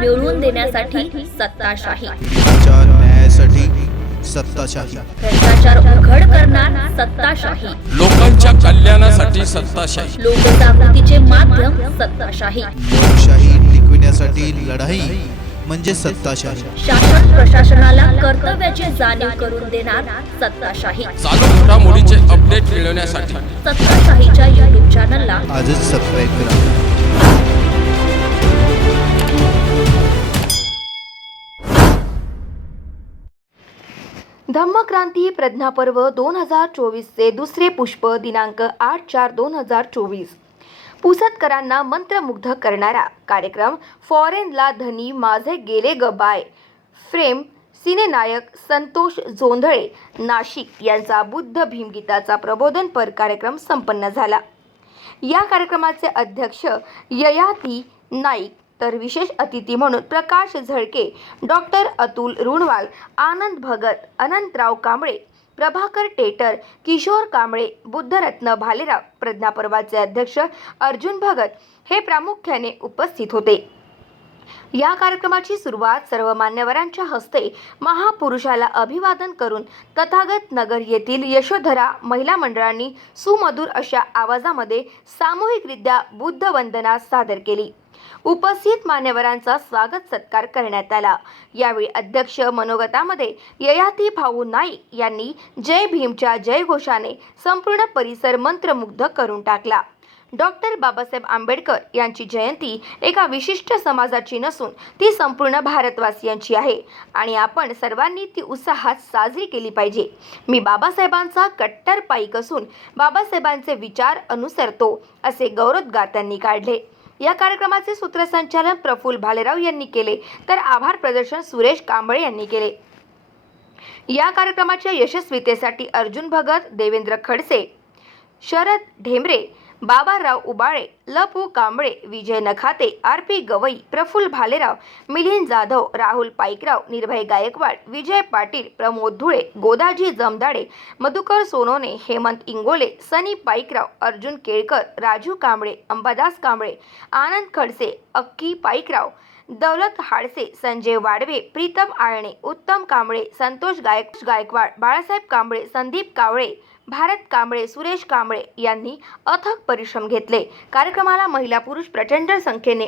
मिळवून देण्यासाठी सत्ताशाही, च्या न्यायासाठी सत्ताशाही, भ्रष्टाचार उघड करणार सत्ताशाही, लोकांच्या कल्याणासाठी सत्ताशाही, लोकजागृतीचे माध्यम सत्ताशाही, लोकशाही टिकविण्यासाठी लढाई म्हणजे सत्ताशाही, शासन प्रशासनाला कर्तव्याची जाणीव करून देणार सत्ताशाही. चालू घडामोडीचे अपडेट मिळवण्यासाठी सत्ताशाहीच्या YouTube चॅनलला आजच सबस्क्राईब करा. धम्मक्रांती प्रज्ञापर्व 2024चे दुसरे पुष्प दिनांक 8/4/2024. पुसदकरांना मंत्रमुग्ध करणारा कार्यक्रम. फॉरेनला धनी माझे गेले ग बाय. फ्रेम सिनेनायक संतोष जोंधळे नाशिक यांचा बुद्ध भीमगीताचा प्रबोधनपर कार्यक्रम संपन्न झाला. या कार्यक्रमाचे अध्यक्ष ययाती नाईक तर विशेष अतिथी म्हणून प्रकाश झळके, डॉक्टर अतुल रुणवाल, आनंद भगत, अनंतराव कांबळे, प्रभाकर टेटर, किशोर कांबळे, बुद्धरत्न भालेराव, प्रज्ञापर्वाचे अध्यक्ष अर्जुन भगत हे प्रामुख्याने उपस्थित होते. या कार्यक्रमाची सुरुवात सर्व मान्यवरांच्या हस्ते महापुरुषाला अभिवादन करून तथागत नगर येथील यशोधरा महिला मंडळांनी सुमधुर अशा आवाजामध्ये सामूहिकरित्या बुद्ध वंदना सादर केली. उपस्थित मान्यवरांचा स्वागत सत्कार करण्यात आला. यावेळी अध्यक्ष मनोगतामध्ये ययाती भाऊ नाईक यांनी जय भीमच्या जयघोषाने संपूर्ण परिसर मंत्रमुग्ध करून टाकला. डॉक्टर बाबासाहेब आंबेडकर यांची जयंती एका विशिष्ट समाजाची नसून ती संपूर्ण भारतवासियांची आहे आणि आपण सर्वांनी ती उत्साहात साजरी केली पाहिजे. मी बाबासाहेबांचा कट्टर पाईक असून बाबासाहेबांचे विचार अनुसरतो असे गौरवोद्गार त्यांनी काढले. या कार्यक्रमाचे सूत्रसंचालन प्रफुल्ल भालेराव यांनी केले तर आभार प्रदर्शन सुरेश कांबळे यांनी केले. या कार्यक्रमाच्या यशस्वीतेसाठी अर्जुन भगत, देवेंद्र खडसे, शरद ढेमरे, बाबाराव उबाळे, लपू कांबळे, विजय नखाते, आर.पी. गवई, प्रफुल्ल भालेराव, मिलिंद जाधव, राहुल पाईकराव, निर्भय गायकवाड, विजय पाटील, प्रमोद धुळे, गोदाजी जमदाडे, मधुकर सोनोने, हेमंत इंगोले, सनी पाईकराव, अर्जुन केळकर, राजू कांबळे, अंबादास कांबळे, आनंद खडसे, अक्की पाईकराव, दौलत हाडसे, संजय वाडवे, प्रीतम आळणे, उत्तम कांबळे, संतोष गायकवाड, बाळासाहेब कांबळे, संदीप कावळे, भारत कांबळे, सुरेश कांबळे यांनी अथक परिश्रम घेतले. कार्यक्रमाला महिला पुरुष प्रचंड संख्येने